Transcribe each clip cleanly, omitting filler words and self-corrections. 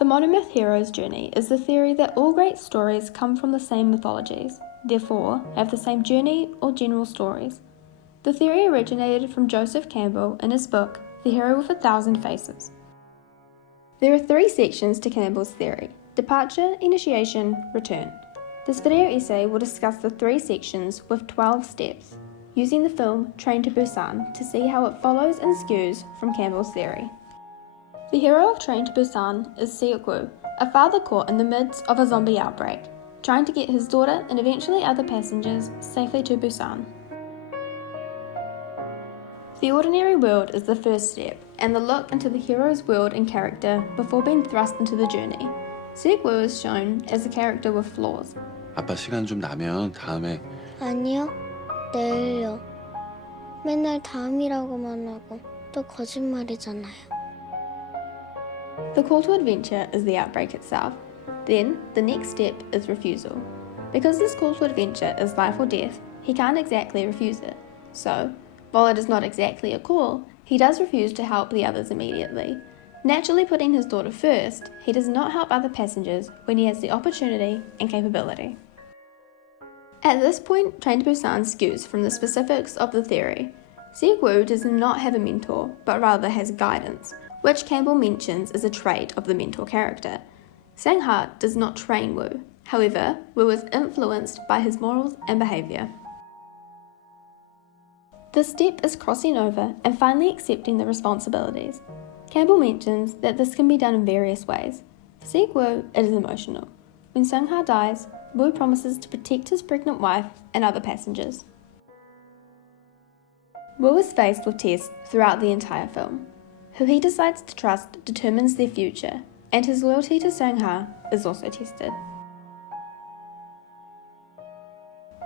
The Monomyth hero's journey is the theory that all great stories come from the same mythologies, therefore have the same journey or general stories. The theory originated from Joseph Campbell in his book, The Hero with 1,000 Faces. There are 3 sections to Campbell's theory: departure, initiation, return. This video essay will discuss the 3 sections with 12 steps, using the film Train to Busan to see how it follows and skews from Campbell's theory. The hero of Train to Busan is Seok-woo, a father caught in the midst of a zombie outbreak, trying to get his daughter and eventually other passengers safely to Busan. The ordinary world is the first step, and the look into the hero's world and character before being thrust into the journey. Seok-woo is shown as a character with flaws. 아빠 시간 좀 나면 다음에. 아니요, 내일요. 맨날 다음이라고만 하고 또 거짓말이잖아요. The call to adventure is the outbreak itself. Then, the next step is refusal. Because this call to adventure is life or death, he can't exactly refuse it. So, while it is not exactly a call, he does refuse to help the others immediately. Naturally putting his daughter first, he does not help other passengers when he has the opportunity and capability. At this point, Train to Busan skews from the specifics of the theory. Seok-woo does not have a mentor, but rather has guidance, which Campbell mentions is a trait of the mentor character. Sang-ha does not train Woo, however, Woo is influenced by his morals and behaviour. The step is crossing over and finally accepting the responsibilities. Campbell mentions that this can be done in various ways. For Seok-woo, it is emotional. When Sang-ha dies, Woo promises to protect his pregnant wife and other passengers. Woo is faced with tests throughout the entire film. Who he decides to trust determines their future, and his loyalty to Sang-ha is also tested.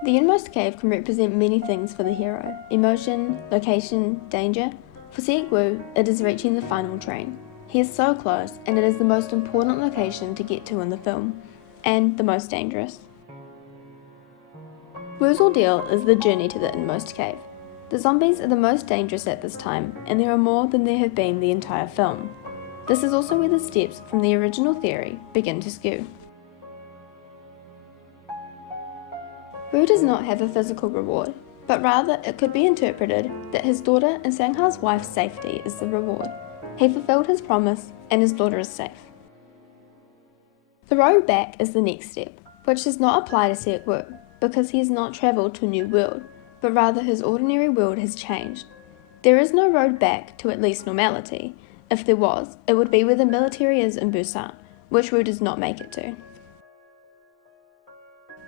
The inmost cave can represent many things for the hero: emotion, location, danger. For Seok-woo, it is reaching the final train. He is so close, and it is the most important location to get to in the film, and the most dangerous. Woo's ordeal is the journey to the inmost cave. The zombies are the most dangerous at this time, and there are more than there have been the entire film. This is also where the steps from the original theory begin to skew. Woo does not have a physical reward, but rather it could be interpreted that his daughter and Sang-ha's wife's safety is the reward. He fulfilled his promise, and his daughter is safe. The road back is the next step, which does not apply to Seok-woo, because he has not travelled to a new world, but rather his ordinary world has changed. There is no road back to at least normality. If there was, it would be where the military is in Busan, which Woo does not make it to.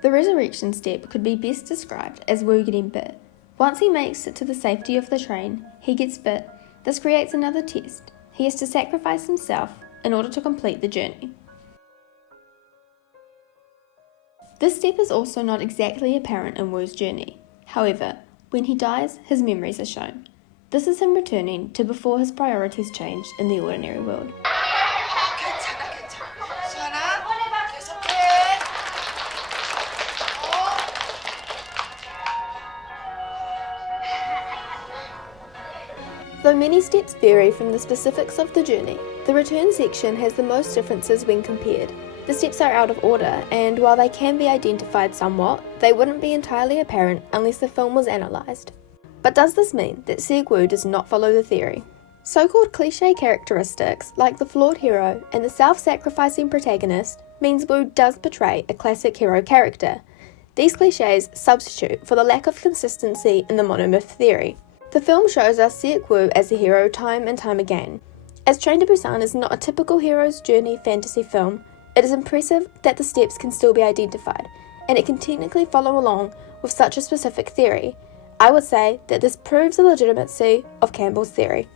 The resurrection step could be best described as Woo getting bit. Once he makes it to the safety of the train, he gets bit. This creates another test. He has to sacrifice himself in order to complete the journey. This step is also not exactly apparent in Woo's journey. However, when he dies, his memories are shown. This is him returning to before his priorities changed in the ordinary world. Though many steps vary from the specifics of the journey, the return section has the most differences when compared. The steps are out of order, and while they can be identified somewhat, they wouldn't be entirely apparent unless the film was analysed. But does this mean that Seok-woo does not follow the theory? So-called cliché characteristics, like the flawed hero and the self-sacrificing protagonist, means Woo does portray a classic hero character. These clichés substitute for the lack of consistency in the monomyth theory. The film shows us Seok-woo as a hero time and time again. As Train to Busan is not a typical hero's journey fantasy film, it is impressive that the steps can still be identified, and it can technically follow along with such a specific theory. I would say that this proves the legitimacy of Campbell's theory.